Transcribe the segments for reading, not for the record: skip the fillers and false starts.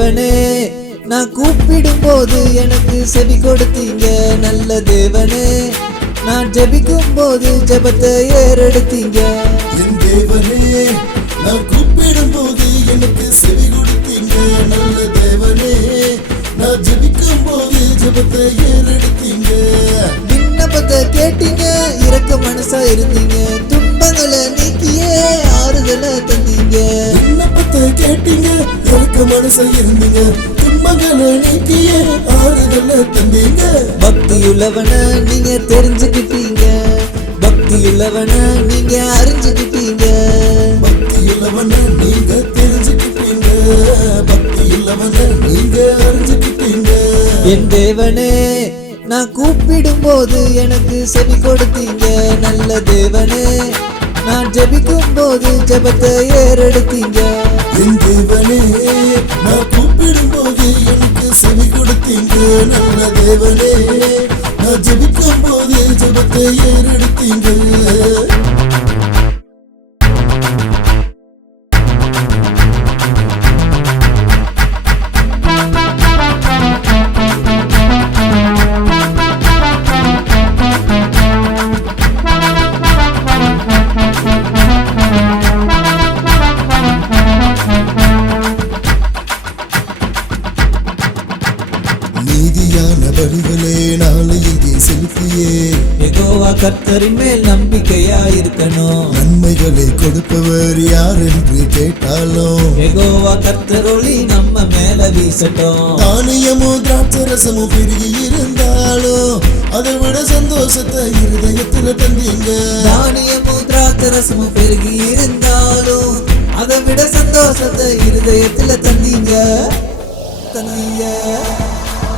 தேவனே நான் கூப்பிடும் போது எனக்கு செவி கொடுத்தீங்க நல்ல தேவனே நான் ஜெபிக்கும் போது ஜெபத்தை ஏறெடுத்தீங்க என் தேவனே நான் கூப்பிடும் போது எனக்கு செவி கொடுத்தீங்க நல்ல தேவனே நான் ஜெபிக்கும் போது ஜெபத்தை ஏறெடுத்தீங்க விண்ணப்பத்தை கேட்டீங்க இரக்க மனசா இருந்தீங்க துன்பங்களை நீக்கியே ஆறுதலை தந்தீங்க விண்ணப்பத்தை கேட்டீங்க இரக்க மனசா இருந்தீங்க துன்பங்களை நீக்கியே ஆறுதலை தந்தீங்க பக்தியுள்ளவன நீங்க தெரிஞ்சுக்கிட்டீங்க பக்தியுள்ளவன நீங்க அறிஞ்சுக்கிட்டீங்க பக்தியுள்ளவன நீங்க தெரிஞ்சுக்கிட்டீங்க பக்தியுள்ளவன நீங்க அறிஞ்சுக்கிட்டீங்க என் தேவனே நான் கூப்பிடும் போது எனக்கு செவி கொடுத்தீங்க நல்ல தேவனே நான் ஜெபிக்கும் போது ஜெபத்தை ஏறெடுத்தீங்க என் தேவனே நான் கூப்பிடும் போது எனக்கு செவி கொடுத்தீங்க நல்ல தேவனே நான் ஜெபிக்கும் போது ஜெபத்தை ஏறெடுத்தீங்க நீதியான பலிகளே நாளை இங்கே செலுத்தியே யெகோவா கர்த்தரின் மேல் நம்பிக்கையா இருக்கணும் நன்மைகளை கொடுப்பவர் யார் என்று கேட்டாலும் யெகோவா கர்த்தர் ஒளி நம்ம மேல வீசட்டும் தானியமோ திராட்சரசமோ பெருகி இருந்தாலும் அதை விட சந்தோஷத்தை இருதயத்துல தந்தீங்க தானியமும் திராட்சரசமும் பெருகி இருந்தாலும் அதை விட சந்தோஷத்தை இருதயத்துல தந்தீங்க தந்தீங்க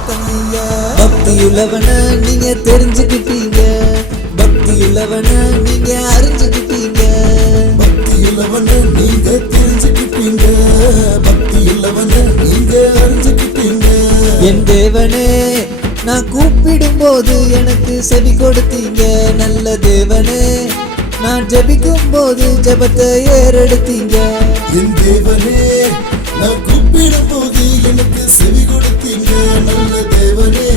தந்தீங்க பக்தியுள்ளவன நீங்க தெரிஞ்சுக்கிட்டீங்க பக்தியுள்ளவன நீங்க அறிஞ்சுக்கிட்டீங்க பக்தியுள்ளவன நீங்க தெரிஞ்சுக்கிட்டீங்க பக்தியுள்ளவன நீங்க அறிஞ்சுக்கிட்டீங்க என் தேவனே நான் கூப்பிடும் போது எனக்கு செவி கொடுத்தீங்க நல்ல தேவனே நான் ஜெபிக்கும் போது ஜெபத்தை ஏறெடுத்தீங்க என் தேவனே நான் கூப்பிடும் போது எனக்கு செவி கொடுத்தீங்க நல்ல தேவனே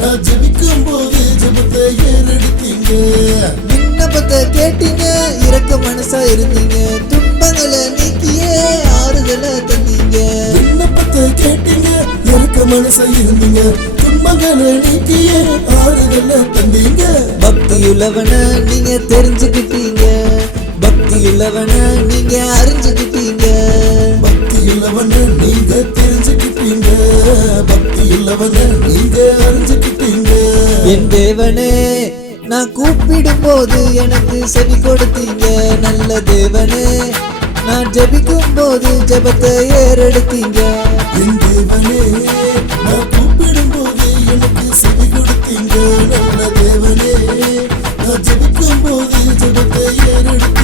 நான் ஜெபிக்கும் போது ஜெபத்தை ஏறெடுத்தீங்க விண்ணப்பத்தை கேட்டீங்க இரக்க மனசா இருந்தீங்க துன்பங்களை நீக்கியே ஆறுதலை தந்தீங்க விண்ணப்பத்தை கேட்டீங்க இருக்க மனசா இருந்தீங்க துன்பங்களை நீக்கியே ஆறுதலை தந்தீங்க பக்தியுள்ளவன நீங்க தெரிஞ்சுக்கிட்டீங்க பக்தியுள்ளவன நீங்க அறிஞ்சுக்கிட்டீங்க பக்தியுள்ளவன நீங்க தெரிஞ்சுக்கிட்டீங்க பக்தியுள்ளவன நீங்க அறிஞ்சுக்கிட்டீங்க என் தேவனே நான் கூப்பிடும் போது எனக்கு செவி கொடுத்தீங்க நல்ல தேவனே நான் ஜெபிக்கும் போது ஜெபத்தை ஏறெடுத்தீங்க என் தேவனே நான் கூப்பிடும் போது எனக்கு செவி கொடுத்தீங்க நல்ல தேவனே நான் ஜெபிக்கும் போது ஜெபத்தை ஏறெடுத்தீங்க